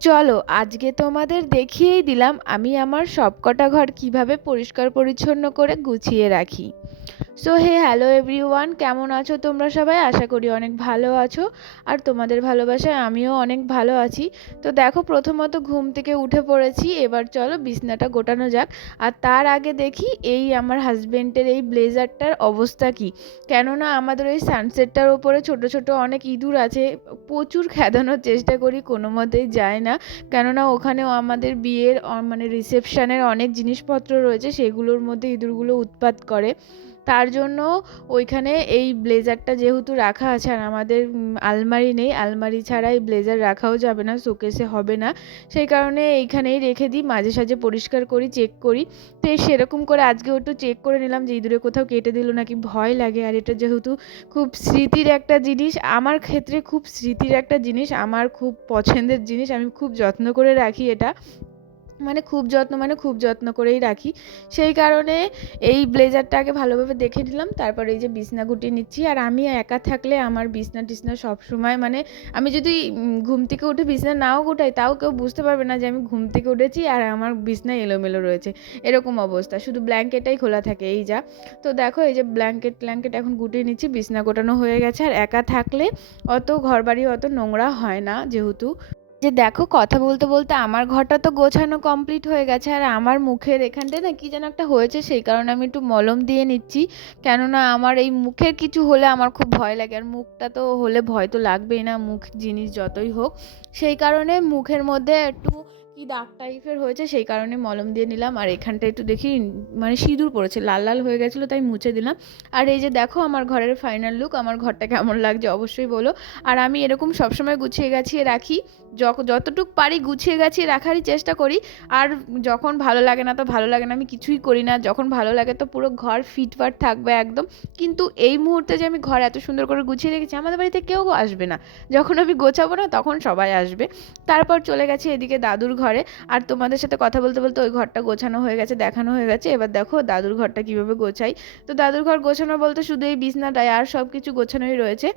চলো, আজকে তোমাদের দেখিয়েই দিলাম আমি আমার সবকটা ঘর কীভাবে পরিষ্কার পরিচ্ছন্ন করে গুছিয়ে রাখি। সো হে হ্যালো এভরিওয়ান কেমন আছো তোমরা সবাই? আশা করি অনেক ভালো আছো। আর তোমাদের ভালোবাসায় আমিও অনেক ভালো আছি। তো দেখো, প্রথমত ঘুম থেকে উঠে পড়েছি। এবার চলো বিছনাটা গোটানো যাক। আর তার আগে দেখি, এই আমার হাজবেন্ডের এই ব্লেজারটার অবস্থা কি? কেননা আমাদের ওই সানসেটটার ওপরে ছোট ছোট অনেক ইঁদুর আছে। প্রচুর খেদানোর চেষ্টা করি, কোনো মতেই যায় না। কেননা ওখানেও আমাদের বিয়ের মানে রিসেপশনের অনেক জিনিসপত্র রয়েছে। সেগুলোর মধ্যে ইঁদুরগুলো উৎপাত করে। তার জন্য ওইখানে এই ব্লেজারটা যেহেতু রাখা আছে আর আমাদের আলমারি নেই, আলমারি ছাড়া এই ব্লেজার রাখাও যাবে না, শোকেসে হবে না। সেই কারণে এইখানেই রেখে দিই, মাঝে সাঝে পরিষ্কার করি, চেক করি। তো সেরকম করে আজকেও একটু চেক করে নিলাম, যে ইঁদুরে কোথাও কেটে দিল নাকি ভয় লাগে। আর এটা যেহেতু খুব স্মৃতির একটা জিনিস, আমার ক্ষেত্রে খুব স্মৃতির একটা জিনিস, আমার খুব পছন্দের জিনিস, আমি খুব যত্ন করে রাখি এটা। মানে খুব যত্ন মানে খুব যত্ন করেই রাখি। সেই কারণে এই ব্লেজারটাকে ভালোভাবে দেখে নিলাম, তারপর এই যে বিছনা গুটিয়ে নিচ্ছি। আর আমি একা থাকলে আমার বিছনা টিছনা সবসময় মানে আমি যদি ঘুম থেকে উঠে বিছনা নাও গোটাই, তাও কেউ বুঝতে পারবে না যে আমি ঘুম থেকে উঠেছি আর আমার বিছনা এলোমেলো রয়েছে। এরকম অবস্থা। শুধু ব্ল্যাঙ্কেটটাই খোলা থাকে, এই যা। তো দেখো, এই যে ব্ল্যাঙ্কেট ট্ল্যাঙ্কেট এখন গুটিয়ে নিচ্ছি, বিছনা গোটানো হয়ে গেছে। আর একা থাকলে অত ঘরবাড়ি, অত নোংরা হয় না যেহেতু। যে দেখো কথা বলতে বলতে আমার ঘরটা তো গোছানো কমপ্লিট হয়ে গেছে, আর আমার মুখের এখানটায় না কি যেন একটা হয়েছে, সেই কারণে আমি একটু মলম দিয়ে নিচ্ছি। কেননা আমার এই মুখের কিছু হলে আমার খুব ভয় লাগে, আর মুখটা তো হলে ভয় তো লাগবেই না, মুখ জিনিস যতই হোক। সেই কারণে মুখের মধ্যে একটু কি দাগ টাইপের হয়েছে সেই কারণে মলম দিয়ে নিলাম। আর এখানটা একটু দেখি মানে সিঁদুর পড়েছে, লাল লাল হয়ে গেছিল তাই মুছে দিলাম। আর এই যে দেখো আমার ঘরের ফাইনাল লুক আমার ঘরটা কেমন লাগছে অবশ্যই বলো। আর আমি এরকম সবসময় গুছিয়ে গাছিয়ে রাখি যতটুক পারি গুছিয়ে গাছিয়ে রাখারই চেষ্টা করি। আর যখন ভালো লাগে না তো ভালো লাগে না, আমি কিছুই করি না। যখন ভালো লাগে তো পুরো ঘর ফিটফাট থাকবে একদম। কিন্তু এই মুহূর্তে যে আমি ঘর এত সুন্দর করে গুছিয়ে রেখেছি, আমাদের বাড়িতে কেউ আসবে না। যখন আমি গোছাবো না তখন সবাই আসবে। তারপর চলে গেছে এদিকে দাদুর ঘরে। আর তোমাদের সাথে কথা বলতে বলতে ওই ঘরটা গোছানো হয়ে গেছে, দেখানো হয়ে গেছে। এবার দেখো দাদুর ঘরটা কীভাবে গোছাই। তো দাদুর ঘর গোছানো বলতে শুধু এই বিছনাটাই, আর সব কিছু গোছানোই রয়েছে।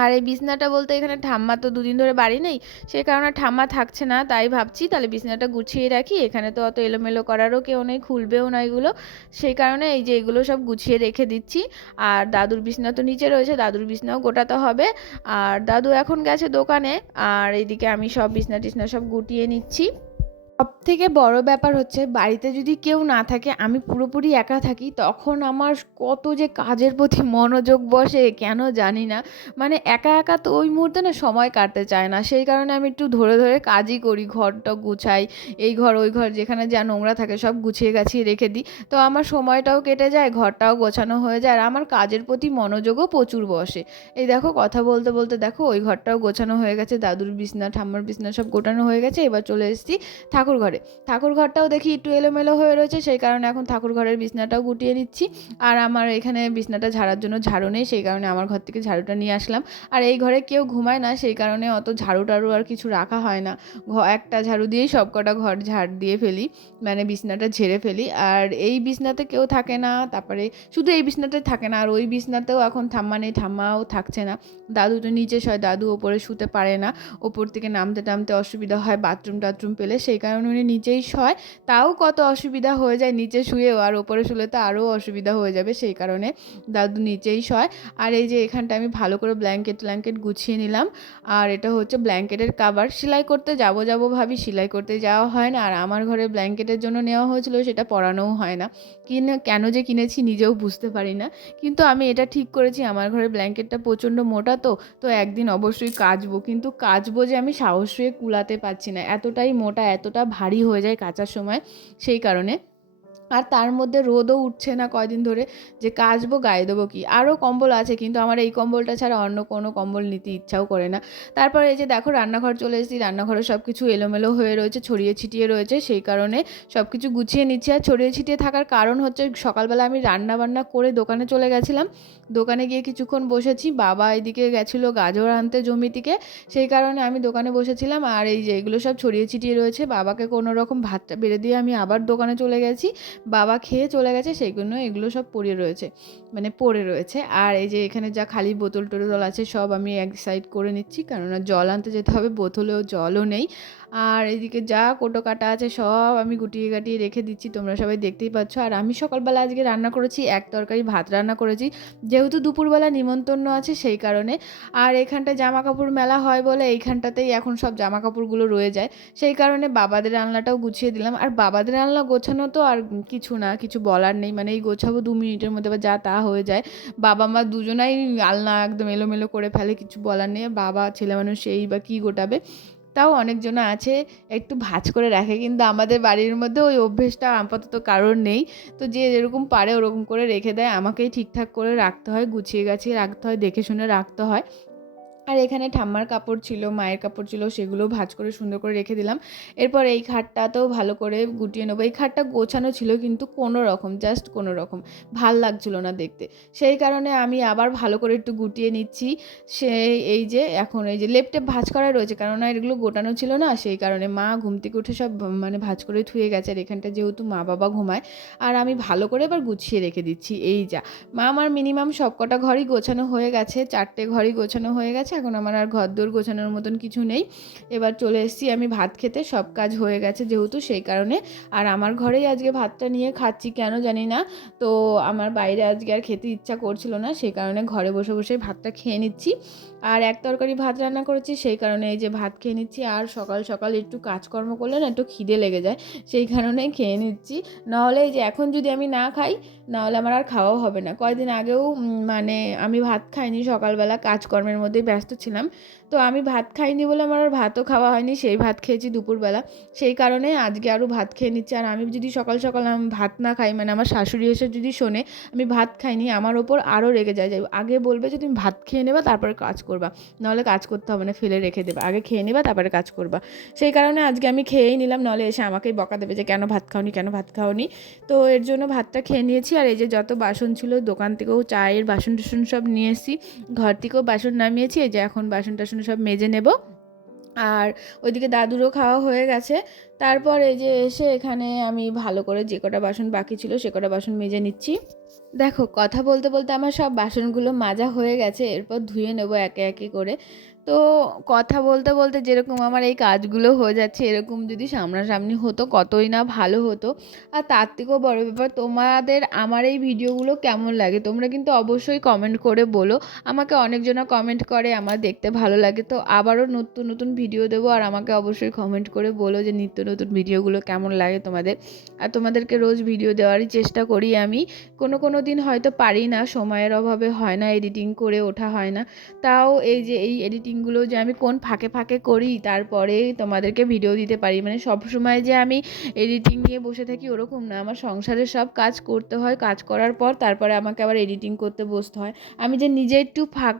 আর এই বিছনাটা বলতে এখানে ঠাম্মা তো দুদিন ধরে বাড়ি নেই সেই কারণে ঠাম্মা থাকছে না, তাই ভাবছি তাহলে বিছনাটা গুছিয়ে রাখি, এখানে তো অত এলোমেলো করারও কেউ নেই, খুলবেও না এগুলো, সেই কারণে এই যে এগুলো সব গুছিয়ে রেখে দিচ্ছি, আর দাদুর বিছনা তো নিচে রয়েছে, দাদুর বিছনাও গোটাতে হবে, আর দাদু এখন গেছে দোকানে, আর এইদিকে আমি সব বিছনা টিছনা সব গুটিয়ে নিচ্ছি। সব থেকে বড় ব্যাপার হচ্ছে বাড়িতে যদি কেউ না থাকে, আমি পুরোপুরি একা থাকি, তখন আমার কত যে কাজের প্রতি মনোযোগ বসে কেন জানি না। মানে একা একা তো ওই মুহূর্তে না সময় কাটতে চায় না। সেই কারণে আমি একটু ধরে ধরে কাজই করি, ঘরটা গুছাই, এই ঘর, ওই ঘর, যেখানে যা নোংরা থাকে সব গুছিয়ে গাছিয়ে রেখে দিই। তো আমার সময়টাও কেটে যায়, ঘরটাও গোছানো হয়ে যায়, আর আমার কাজের প্রতি মনোযোগও প্রচুর বসে। এই দেখো কথা বলতে বলতে দেখো ওই ঘরটাও গোছানো হয়ে গেছে, দাদুর বিছনা, ঠাম্মার বিছনা সব গোটানো হয়ে গেছে, এবার চলে এসেছি ঠাকুর ঘরে ঠাকুর ঘরটাও দেখি একটু এলোমেলো হয়ে রয়েছে, সেই কারণে এখন ঠাকুর ঘরের বিছনাটাও গুটিয়ে নিচ্ছি। আর আমার এখানে বিছনাটা ঝাড়ার জন্য ঝাড়ু নেই, সেই কারণে আমার ঘর থেকে ঝাড়ুটা নিয়ে আসলাম। আর এই ঘরে কেউ ঘুমায় না, সেই কারণে অত ঝাড়ু টাড়ু আর কিছু রাখা হয় না। একটা ঝাড়ু দিয়েই সব কটা ঘর ঝাড় দিয়ে ফেলি মানে বিছনাটা ঝেড়ে ফেলি। আর এই বিছনাতে কেউ থাকে না, তারপরে শুধু এই বিছনাতে থাকে না, আর ওই বিছনাতেও এখন ঠাম্মা নেই, ঠাম্মাও থাকছে না। দাদু তো নিচে শয়, দাদু ওপরে শুতে পারে না, ওপর থেকে নামতে টামতে অসুবিধা হয় বাথরুম টাথরুম পেলে, সেই কারণে উনি নিচেই শয়, তাও কত অসুবিধা হয়ে যায় নিচে শুয়েও আর ওপরে শুলে তো আরও অসুবিধা হয়ে যাবে সেই কারণে দাদু নিচেই শয়। আর এই যে এখানটা আমি ভালো করে ব্ল্যাঙ্কেট ট্ল্যাঙ্কেট গুছিয়ে নিলাম, আর এটা হচ্ছে ব্ল্যাঙ্কেটের কাবার সেলাই করতে যাব যাব ভাবি, সেলাই করতে যাওয়া হয় না, আর আমার ঘরে ব্ল্যাঙ্কেটের জন্য নেওয়া হয়েছিল, সেটা পরানোও হয় না। কিনে, কেন যে কিনেছি নিজেও বুঝতে পারি না, কিন্তু আমি এটা ঠিক করেছি, আমার ঘরে ব্ল্যাঙ্কেটটা প্রচণ্ড মোটা তো তো একদিন অবশ্যই কাচবো, কিন্তু কাচবো যে আমি সাহস হয়ে কুলাতে পারছি না, এতটাই মোটা, এতটা ভারী হয়ে যায় কাচার সময় সেই কারণে। আর তার মধ্যে রোদও উঠছে না কয়দিন ধরে, যে কাচবো, গায়ে দেবো কি? আরও কম্বল আছে, কিন্তু আমার এই কম্বলটা ছাড়া অন্য কোনো কম্বল নিতে ইচ্ছাও করে না। তারপর এই যে দেখো, রান্নাঘর চলে এসেছি, রান্নাঘরে সব কিছু এলোমেলো হয়ে রয়েছে, ছড়িয়ে ছিটিয়ে রয়েছে, সেই কারণে সব কিছু গুছিয়ে নিচ্ছি। আর ছড়িয়ে ছিটিয়ে থাকার কারণ হচ্ছে, সকালবেলা আমি রান্না বান্না করে দোকানে চলে গেছিলাম। দোকানে গিয়ে কিছুক্ষণ বসেছি, বাবা এদিকে গেছিল গাজর আনতে জমি থেকে সেই কারণে আমি দোকানে বসেছিলাম। আর এই যে এগুলো সব ছড়িয়ে ছিটিয়ে রয়েছে, বাবাকে কোনো রকম ভাতটা বেড়ে দিয়ে আমি আবার দোকানে চলে গেছি। বাবা খেয়ে চলে গেছে সেই জন্য এগুলো সব পড়ে রয়েছে মানে পড়ে রয়েছে। আর এই যে এখানে যা খালি বোতল টোতল আছে, সব আমি এক সাইড করে নিচ্ছি, কেননা জল আনতে যেতে হবে, বোতলেও জলও নেই। আর এদিকে যা কোটো কাটা আছে সব আমি গুটিয়ে গাটিয়ে রেখে দিচ্ছি, তোমরা সবাই দেখতেই পাচ্ছ। আর আমি সকালবেলা আজকে রান্না করেছি, এক তরকারি ভাত রান্না করেছি। যেহেতু দুপুরবেলা নিমন্ত্রণ আছে সেই কারণে। আর এখানটায় জামা কাপড় মেলা হয় বলে এইখানটাতেই এখন সব জামা কাপড়গুলো রয়ে যায়। সেই কারণে বাবাদের আলনাটাও গুছিয়ে দিলাম। আর বাবাদের আলনা গোছানো তো আর কিছু না, কিছু বলার নেই। মানে এই গোছাবো দু মিনিটের মধ্যে বা যা তা হয়ে যায়। বাবা মা দুজনাই আলনা একদম এলোমেলো করে ফেলে, কিছু বলার নেই। বাবা ছেলে মানুষ সেই বা কী গোটাবে? তাও অনেকজন আছে, একটু ভাজ করে রাখে, কিন্তু আমাদের বাড়ির মধ্যে ওই অভ্যেসটা আপাতত কারোর নেই। তো যে যেরকম পারে ওরকম করে রেখে দেয়, আমাকেই ঠিকঠাক করে রাখতে হয়, গুছিয়ে গাছিয়ে রাখতে হয়, দেখে শুনে রাখতে হয়। আর এখানে ঠাম্মার কাপড় ছিল, মায়ের কাপড় ছিল, সেগুলো ভাঁজ করে সুন্দর করে রেখে দিলাম। এরপর এই খাটটাতেও ভালো করে গুটিয়ে নেব। এই খাটটা গোছানো ছিল কিন্তু কোনো রকম জাস্ট কোনো রকম। ভালো লাগছিল না দেখতে। সেই কারণে আমি আবার ভালো করে একটু গুটিয়ে নিচ্ছি। সে এই যে এখন এই যে লেপটে ভাঁজ করা রয়েছে, কেননা এগুলো গোটানো ছিল না, সেই কারণে মা ঘুম থেকে উঠে সব মানে ভাঁজ করে থুয়ে গেছে। আর এখানটা যেহেতু মা বাবা ঘুমায়, আর আমি ভালো করে এবার গুছিয়ে রেখে দিচ্ছি। এই যা। মা আমার মিনিমাম সব কটা ঘরই গোছানো হয়ে গেছে, চারটে ঘরই গোছানো হয়ে গেছে। এখন আমার আর ঘর দোর গোছানোর মতন কিছু নেই। এবার চলে এসেছি আমি ভাত খেতে, সব কাজ হয়ে গেছে যেহেতু সেই কারণে। আর আমার ঘরেই আজকে ভাতটা নিয়ে খাচ্ছি, কেন জানি না। তো আমার বাইরে আজকে আর খেতে ইচ্ছা করছিল না, সেই কারণে ঘরে বসে বসে ভাতটা খেয়ে নিচ্ছি। আর এক তরকারি ভাত রান্না করেছি, সেই কারণে এই যে ভাত খেয়ে নিচ্ছি। আর সকাল সকাল একটু কাজকর্ম করলে না একটু খিদে লেগে যায়, সেই কারণেই খেয়ে নিচ্ছি। নাহলে এই যে এখন যদি আমি না খাই, নাহলে আমার আর খাওয়াও হবে না। কয়দিন আগেও মানে আমি ভাত খাইনি সকালবেলা, কাজকর্মের মধ্যে ব্যস্ত ছিলাম। তো আমি ভাত খাইনি বলে আমার আর ভাতও খাওয়া হয়নি, সেই ভাত খেয়েছি দুপুরবেলা। সেই কারণে আজকে আরও ভাত খেয়ে নিচ্ছি। আর আমি যদি সকাল সকাল আমি ভাত না খাই মানে আমার শাশুড়ি এসে যদি শোনে, আমি ভাত খাইনি, আমার ওপর আরও রেগে যায়। যে আগে বলবে যে, তুমি ভাত খেয়ে নেবা, তারপরে কাজ করবা। নাহলে কাজ করতে হবে না, ফেলে রেখে দেবে। আগে খেয়ে নেবা, তারপরে কাজ করবা। সেই কারণে আজকে আমি খেয়েই নিলাম নাহলে এসে আমাকেই বকা দেবে যে, কেন ভাত খাওনি, কেন ভাত খাওনি? তো এর জন্য ভাতটা খেয়ে নিয়েছি। আর এই যে, যত বাসন ছিল, দোকান থেকেও চায়ের বাসন টাসন সব নিয়ে এসেছি। ঘর থেকেও বাসন নামিয়েছি। এই যে এখন বাসন টাসন সব মেজে নেব। আর ওইদিকে দাদুরও খাওয়া হয়ে গেছে। তারপর এই যে এসে এখানে আমি ভালো করে যে কটা বাসন বাকি ছিল সে কটা বাসন মেজে নিচ্ছি। দেখো, কথা বলতে বলতে আমার সব বাসনগুলো মাজা হয়ে গেছে, এরপর ধুয়ে নেব একে একে করে। তো কথা বলতে বলতে যেরকম আমার এই কাজগুলো হয়ে যাচ্ছে, এরকম যদি সামনাসামনি হতো, কতই না ভালো হতো। আর তার থেকেও বড় ব্যাপার, তোমাদের আমার এই ভিডিওগুলো কেমন লাগে? তোমরা কিন্তু অবশ্যই কমেন্ট করে বলো। আমাকে অনেকজনা কমেন্ট করে, আমার দেখতে ভালো লাগে। তো আবারও নতুন নতুন ভিডিও দেবো, আর আমাকে অবশ্যই কমেন্ট করে বলো যে নিত্য নতুন ভিডিওগুলো কেমন লাগে তোমাদের। আর তোমাদেরকে রোজ ভিডিও দেওয়ারই চেষ্টা করি আমি। কোনো কোনো দিন হয়তো পারি না, সময়ের অভাবে হয় না এডিটিং করে ওঠা হয় না। তাও এই যে এই এডিটিংগুলো যে আমি কোন ফাঁকে ফাঁকে করি, তারপরে তোমাদেরকে ভিডিও দিতে পারি। মানে সব সময় যে আমি এডিটিং নিয়ে বসে থাকি ওরকম না। আমার সংসারের সব কাজ করতে হয়, কাজ করার পর তারপরে আমাকে আবার এডিটিং করতে বসতে হয়। আমি যে নিজে একটু ফাঁক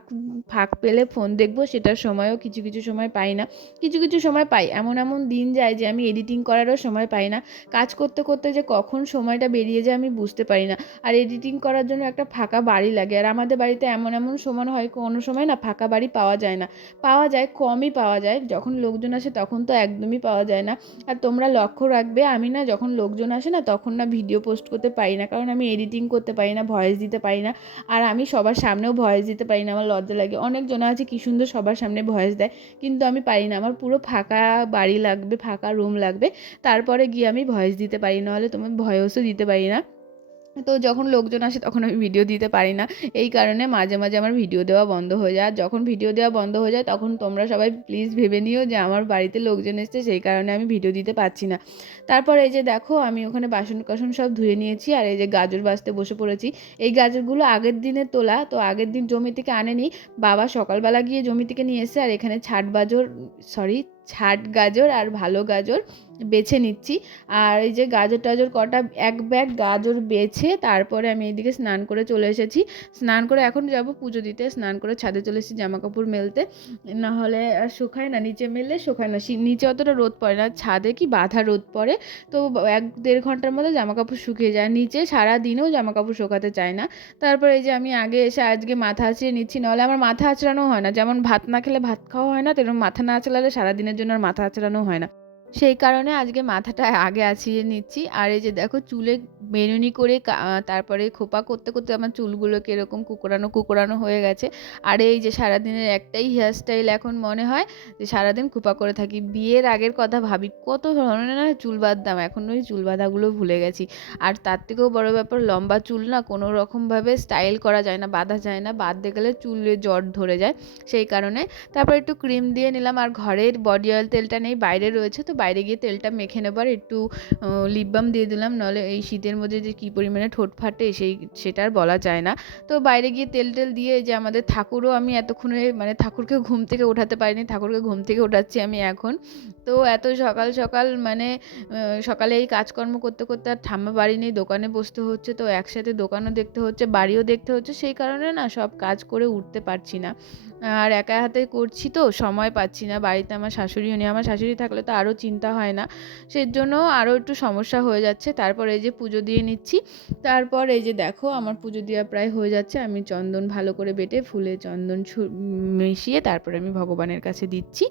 ফাঁক পেলে ফোন দেখব, সেটার সময়ও কিছু কিছু সময় পাই না। কিছু কিছু সময় পাই। এমন এমন দিন যায় যে আমি এডিটিং করারও সময় পাই না। কাজ করতে করতে যে কখন সময়টা বেরিয়ে যায় আমি বুঝতে পারি না। আর এডিটিং করার জন্য একটা ফাঁকা বাড়ি লাগে। আর আমাদের বাড়িতে এমন এমন সময় হয়, কোনো সময় না ফাঁকা বাড়ি পাওয়া যায় না। পাওয়া যায়, কমই পাওয়া যায়। যখন লোকজন আসে তখন তো একদমই পাওয়া যায় না। আর তোমরা লক্ষ্য রাখবে, আমি না যখন লোকজন আসে না তখন না ভিডিও পোস্ট করতে পারি না। কারণ আমি এডিটিং করতে পারি না ভয়েস দিতে পারি না। আর আমি সবার সামনেও ভয়েস দিতে পারি না, আমার লজ্জা লাগে। অনেকজন আছে কি সুন্দর সবার সামনে ভয়েস দেয়, কিন্তু আমি পারি না। আমার পুরো ফাঁকা বাড়ি লাগবে, ফাঁকা রুম লাগবে। তারপরে গিয়ে আমি ভয়েস দিতে পারি, নাহলে তোমার ভয়েসও দিতে পারি না। তো যখন লোকজন আসে তখন আমি ভিডিও দিতে পারি না। এই কারণে মাঝে মাঝে আমার ভিডিও দেওয়া বন্ধ হয়ে যায়। যখন ভিডিও দেওয়া বন্ধ হয়ে যায় তখন তোমরা সবাই প্লিজ ভেবে নিও যে আমার বাড়িতে লোকজন এসছে, সেই কারণে আমি ভিডিও দিতে পারছি না। তারপর এই যে দেখো, আমি ওখানে বাসন কাসন সব ধুয়ে নিয়েছি। আর এই যে গাজর বাছতে বসে পড়েছি। এই গাজরগুলো আগের দিনে তোলা, তো আগের দিন জমি থেকে আনেনি। বাবা সকালবেলা গিয়ে জমি থেকে নিয়ে এসে আর এখানে ছাট বাজর সরি ছাট গাজর আর ভালো গাজর। বেছে নিচ্ছি। আর এই যে গাজর টাজর কটা, এক ব্যাগ গাজর বেছে তারপরে আমি এইদিকে স্নান করে চলে এসেছি। স্নান করে এখন যাব পুজো দিতে, স্নান করে ছাদে চলে এসেছি জামা কাপড় মেলতে। নাহলে আর শুকায় না, নিচে মেললে শুকায় না। নিচে অতটা রোদ পড়ে না, ছাদে কি বাধা রোদ পড়ে? তো এক দেড় ঘণ্টার মধ্যে জামা কাপড় শুকিয়ে যায়। নিচে সারা দিনেও জামা কাপড় শুকাতে চায় না। তারপরে এই যে আমি আগে এসে আজকে মাথা আঁচড়ে নিচ্ছি, নাহলে আমার মাথা আঁচড়ানো হয় না। যেমন ভাত না খেলে ভাত খাওয়া হয় না তেরকম মাথা না আঁচড়ালে সারাদিনের জন্য আর মাথা আঁচড়ানো হয় না। সেই কারণে আজকে মাথাটা আগে আঁচড়িয়ে নিচ্ছি। আর এই যে দেখো চুলে বেনুনি করে তারপরে খোপা করতে করতে আমার চুলগুলো কীরকম কুকড়ানো কুকড়ানো হয়ে গেছে। আর এই যে সারাদিনের একটাই হেয়ারস্টাইল এখন মনে হয় যে সারাদিন খোপা করে থাকি। বিয়ের আগের কথা ভাবি, কত ধরনের না চুল বাঁধতাম, এখন ওই চুল বাঁধাগুলো ভুলে গেছি। আর তার থেকেও বড় ব্যাপার, লম্বা চুল না কোনো রকমভাবে স্টাইল করা যায় না, বাঁধা যায় না, বাঁধতে গেলে চুলে জট ধরে যায়। সেই কারণে তারপর একটু ক্রিম দিয়ে নিলাম। আর ঘরের বডি অয়েল তেলটা নেই, বাইরে রয়েছে, তো বাইরে গিয়ে তেলটা মেখে নেবার, একটু লিপ বাম দিয়ে দিলাম নাহলে এই শীতের মধ্যে যে কী পরিমাণে ঠোঁট ফাটে সেই, সেটা আর বলা যায় না। তো বাইরে গিয়ে তেল টেল দিয়ে যে আমাদের ঠাকুরও আমি এতক্ষণে মানে ঠাকুরকে ঘুম থেকে ওঠাতে পারিনি, ঠাকুরকে ঘুম থেকে ওঠাচ্ছি আমি এখন। তো এত সকাল সকাল মানে সকালে এই কাজকর্ম করতে করতে আর ঠাম্মা বাড়ি নেই, দোকানে বসতে হচ্ছে, তো একসাথে দোকানও দেখতে হচ্ছে, বাড়িও দেখতে হচ্ছে, সেই কারণে না সব কাজ করে উঠতে পারছি না। আর একা হাতে করছি তো, সময় পাচ্ছি না। বাড়িতে আমার শাশুড়িও নেই, আমার শাশুড়ি থাকলে তো আরও চিন্তা হয় না। সেই জন্য আরও একটু সমস্যা হয়ে যাচ্ছে। তারপর এই যে পুজো দিয়ে নিচ্ছি। তারপর এই যে দেখো, আমার পুজো দেওয়া প্রায় হয়ে যাচ্ছে। আমি চন্দন ভালো করে বেটে ফুলে চন্দন মিশিয়ে তারপরে আমি ভগবানের কাছে দিচ্ছি।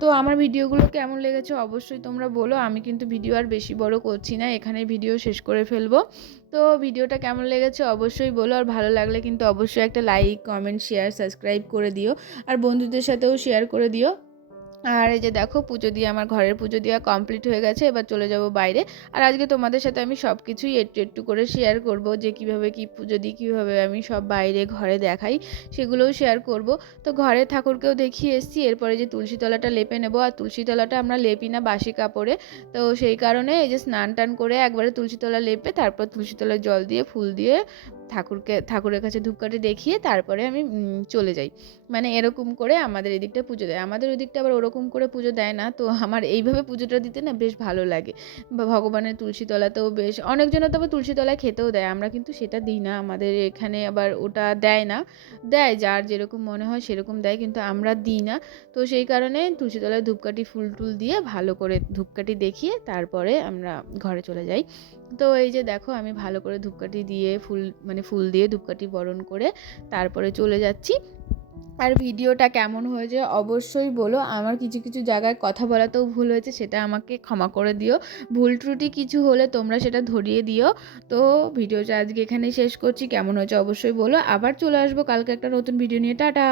তো আমার ভিডিওগুলো কেমন লেগেছে অবশ্যই তোমরা বলো। আমি কিন্তু ভিডিও আর বেশি বড় করছি না। এখানে ভিডিও শেষ করে ফেলব। তো ভিডিওটা কেমন লেগেছে অবশ্যই বলো, আর ভালো লাগলে কিন্তু অবশ্যই একটা লাইক কমেন্ট শেয়ার সাবস্ক্রাইব করে দিও। আর বন্ধুদের সাথেও শেয়ার করে দিও। আর এই যে দেখো পুজো দিয়ে, আমার ঘরের পুজো দেওয়া কমপ্লিট হয়ে গেছে, এবার চলে যাব বাইরে। আর আজকে তোমাদের সাথে আমি সব কিছুই একটু একটু করে শেয়ার করব, যে কীভাবে কি পুজো দিই, কীভাবে আমি সব বাইরে ঘরে দেখাই, সেগুলোও শেয়ার করব। তো ঘরে ঠাকুরকেও দেখিয়ে এসেছি, এরপরে যে তুলসী তলাটা লেপে নেব, আর তুলসী তলাটা আমরা লেপি না বাসি কাপড়ে। তো সেই কারণে এই যে স্নান টান করে একবারে তুলসী তলা লেপে, তারপর তুলসী তলায় জল দিয়ে, ফুল দিয়ে ঠাকুরকে, ঠাকুরের কাছে ধূপকাঠি দেখিয়ে তারপরে আমি চলে যাই। মানে এরকম করে আমাদের এদিকটা পুজো দেয়। আমাদের ওদিকটা আবার ওরকম করে পুজো দেয় না। তো আমার এইভাবে পুজোটা দিতে না বেশ ভালো লাগে। বা ভগবানের তুলসী তলাতেও বেশ, অনেকজনের তো আবার তুলসী তলায় খেতেও দেয়। আমরা কিন্তু সেটা দিই না। আমাদের এখানে আবার ওটা দেয় না। দেয়, যার যেরকম মনে হয় সেরকম দেয়, কিন্তু আমরা দিই না। তো সেই কারণে তুলসী তলায় ধূপকাঠি, ফুল টুল দিয়ে ভালো করে ধূপকাঠি দেখিয়ে তারপরে আমরা ঘরে চলে যাই। তো এই যে দেখো, আমি ভালো করে ধূপকাঠি দিয়ে ফুল মানে ফুল দিয়ে ধূপকাঠি বরণ করে তারপরে চলে যাচ্ছি। আর ভিডিওটা কেমন হয়েছে অবশ্যই বলো। আমার কিছু কিছু জায়গায় কথা বলাতেও ভুল হয়েছে, সেটা আমাকে ক্ষমা করে দিও। ভুল ত্রুটি কিছু হলে তোমরা সেটা ধরিয়ে দিও। তো ভিডিওটা আজকে এখানে শেষ করছি। কেমন হয়েছে অবশ্যই বলো। আবার চলে আসব কালকে একটা নতুন ভিডিও নিয়ে। টাটা!